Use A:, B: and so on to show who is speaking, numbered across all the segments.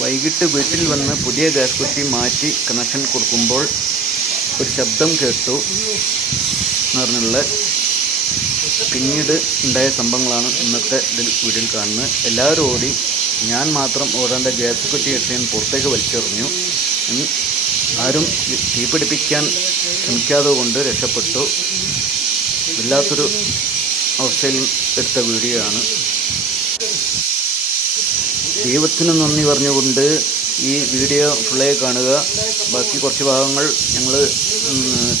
A: വൈകിട്ട് വീട്ടിൽ വന്ന് പുതിയ ഗ്യാസ് കുറ്റി മാറ്റി കണക്ഷൻ കൊടുക്കുമ്പോൾ ഒരു ശബ്ദം കേട്ടു എന്ന് പറഞ്ഞുള്ള പിന്നീട് ഉണ്ടായ സംഭവങ്ങളാണ് ഇന്നത്തെ ഇതിൽ വീട്ടിൽ കാണുന്നത്. എല്ലാവരും ഓടി. ഞാൻ മാത്രം ഓടാന്റെ ഗ്യാസ് കുറ്റി എടുത്ത് ഞാൻ പുറത്തേക്ക് വലിച്ചെറിഞ്ഞു. ആരും തീ പിടിപ്പിക്കാൻ ശ്രമിക്കാതെ കൊണ്ട് രക്ഷപ്പെട്ടു. വല്ലാത്തൊരു അവസ്ഥയിൽ എടുത്ത വീഡിയോ ആണ് ദൈവത്തിന് നന്ദി പറഞ്ഞുകൊണ്ട് ഈ വീഡിയോ ഫുള്ളായി കാണുക. ബാക്കി കുറച്ച് ഭാഗങ്ങൾ ഞങ്ങൾ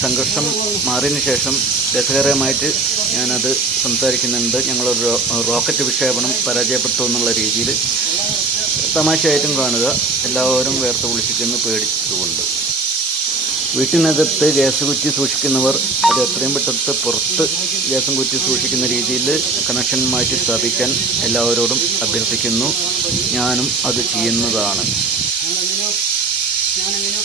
A: സംഘർഷം മാറിയതിന് ശേഷം രസകരമായിട്ട് ഞാനത് സംസാരിക്കുന്നുണ്ട്. ഞങ്ങളൊരു റോക്കറ്റ് വിക്ഷേപണം പരാജയപ്പെട്ടു എന്നുള്ള രീതിയിൽ തമാശയായിട്ടും കാണുക. എല്ലാവരും വേർത്ത് വിളിച്ചിട്ടെന്ന് പേടിച്ചതുകൊണ്ട് വീട്ടിനകത്ത് ഗ്യാസ് കുറ്റി സൂക്ഷിക്കുന്നവർ അത് എത്രയും പെട്ടെന്ന് പുറത്ത് ഗ്യാസും കുറ്റി സൂക്ഷിക്കുന്ന രീതിയിൽ കണക്ഷൻ മാറ്റി സ്ഥാപിക്കാൻ എല്ലാവരോടും അഭ്യർത്ഥിക്കുന്നു. ഞാനും അത് ചെയ്യുന്നതാണ്.
B: ഞാനെങ്ങനെ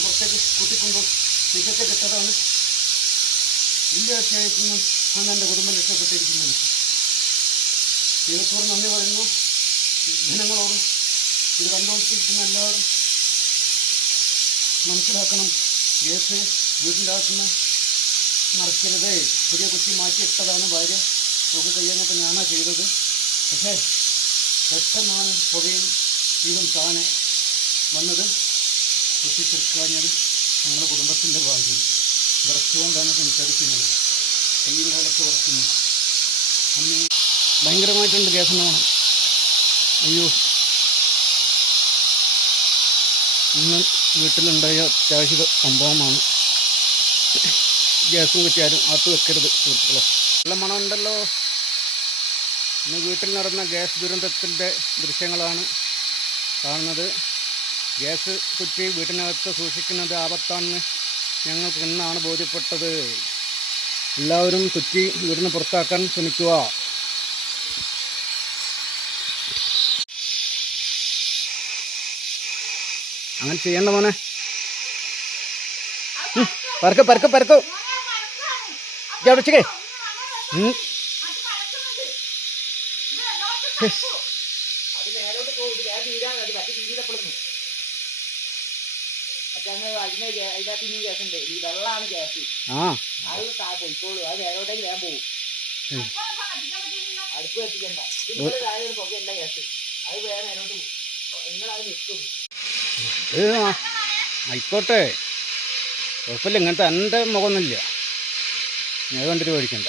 B: പറയുന്നു. ജനങ്ങളോടും ഇത് കണ്ടുകൊണ്ടിരിക്കുന്ന എല്ലാവരും മനസ്സിലാക്കണം. ഗ്യാസ് വീട്ടിന്റെ അകത്തുനിന്ന് മറക്കരുതേ പുതിയ കുറ്റി മാറ്റിയിട്ടതാണ് ഭാര്യ. നമുക്ക് കഴിയുന്നപ്പോൾ ഞാനാണ് ചെയ്തത്. പക്ഷേ പെട്ടെന്നാണ് പുകയും തീരും താനെ വന്നത്. പൊട്ടിച്ചെടുക്കാഞ്ഞത് ഞങ്ങളുടെ കുടുംബത്തിന്റെ ഭാഗ്യം. വിറച്ചുകൊണ്ടാണ് സംസാരിക്കുന്നത് കയ്യും കാലൊക്കെ വിറക്കുന്നു. അന്ന് ഭയങ്കരമായിട്ടുണ്ട് ഗ്യാസിന് വേണം അയ്യോ. ഇന്ന് വീട്ടിലുണ്ടായ അത്യാവശ്യ സംഭവമാണ്. ഗ്യാസ് കുറ്റിയാരും അകത്ത് വെക്കരുത് സുഹൃത്തുക്കളെ. നല്ല മണമുണ്ടല്ലോ ഇന്ന് വീട്ടിൽ നടന്ന ഗ്യാസ് ദുരന്തത്തിന്റെ ദൃശ്യങ്ങളാണ് കാണുന്നത്. ഗ്യാസ് കുറ്റി വീട്ടിനകത്ത് സൂക്ഷിക്കുന്നത് ആപത്താണെന്ന് ഞങ്ങൾക്ക് ഇന്നാണ് ബോധ്യപ്പെട്ടത്. എല്ലാവരും കുറ്റി വീടിന് പുറത്താക്കാൻ ശ്രമിക്കുക. അങ്ങനെ ചെയ്യണ്ട മോനെ. പരക്ക് പരക്ക് പരക്ക് ഉച്ചക്കേ ആ.
C: അടുപ്പ് കത്തിക്കണ്ട പുകയല്ല ഗ്യാസ് അത് വേറെ മേലോട്ട് പോകും. നിൽക്കും
B: ആയിക്കോട്ടെ. കുഴപ്പമില്ല ഇങ്ങനത്തെ എന്റെ മുഖമൊന്നുമില്ല. ഞാൻ കണ്ടിട്ട് മേടിക്കണ്ട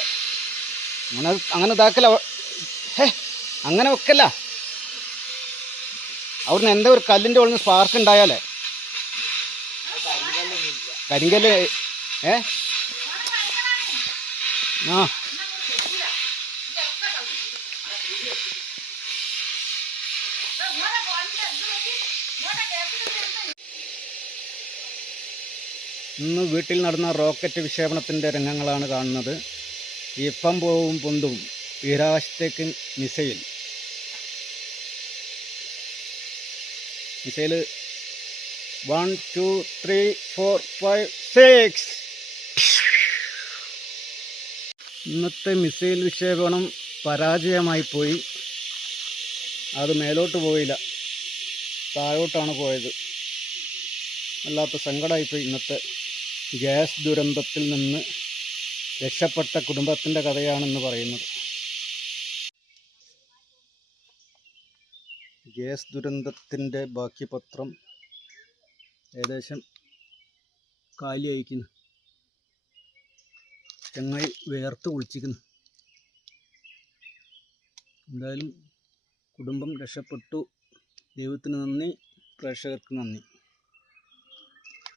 B: അങ്ങനെ അങ്ങനെ ഇതാക്കല ഹേ അങ്ങനെ വെക്കല്ല. അവിടുന്ന് എന്താ ഒരു കല്ലിന്റെ ഉള്ളിൽ സ്പാർക്ക് ഉണ്ടായാലേ? കരിങ്കല്ല് ഏ? ആ. ഇന്ന് വീട്ടിൽ നടന്ന റോക്കറ്റ് വിക്ഷേപണത്തിന്റെ രംഗങ്ങളാണ് കാണുന്നത്. ഇപ്പം പോവും പൊന്തും. ഈരാശത്തേക്ക് missile. Missile one two three four five six. ഇന്നത്തെ മിസൈൽ വിക്ഷേപണം പരാജയമായി പോയി. അത് മേലോട്ട് പോയില്ല. താഴോട്ടാണ് പോയത്. അല്ലാത്ത സങ്കടമായിപ്പോയി ഇന്നത്തെ ഗ്യാസ് ദുരന്തത്തിൽ നിന്ന് രക്ഷപ്പെട്ട കുടുംബത്തിന്റെ കഥയാണെന്ന് പറയുന്നത്. ഗ്യാസ് ദുരന്തത്തിന്റെ ബാക്കി പത്രം ഏകദേശം കാലിയായിരിക്കുന്നു ചങ്ങായി വേർത്ത് കുളിച്ചിരിക്കുന്നു. എന്തായാലും കുടുംബം രക്ഷപ്പെട്ടു. ദൈവത്തിന് നന്ദി പ്രേക്ഷകർക്ക് നന്ദി.